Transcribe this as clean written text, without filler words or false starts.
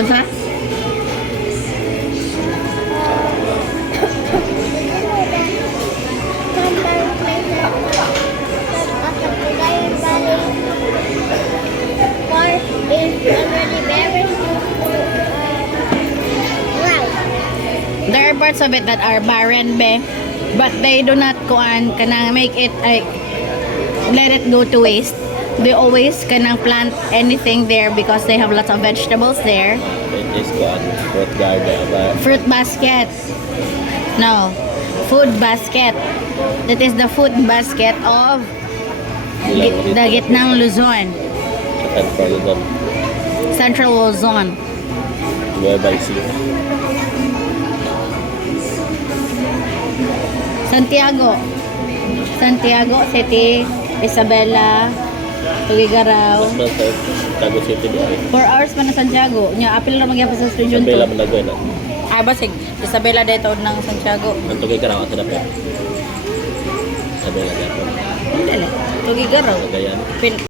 Unsa? There are parts of it that are barren, be, but they do not kanang make it let it go to waste. They always kanang plant anything there because they have lots of vegetables there. It is fruit garden. Fruit basket. No, food basket. That is the food basket of the Gitnang Luzon, Central Luzon. Nueva Ecija. Santiago City, Isabela, Tugigaraw. Mas sa Tago City di ay. 4 hours pa na Santiago. Nya apil ra magyapon sa studio Isabela to. man nagway na. Ah, basig Isabela dito ng Santiago. Ang tugay karawa sa dapat. Isabela dapat. Hindi. Tugigaraw. Cagayan.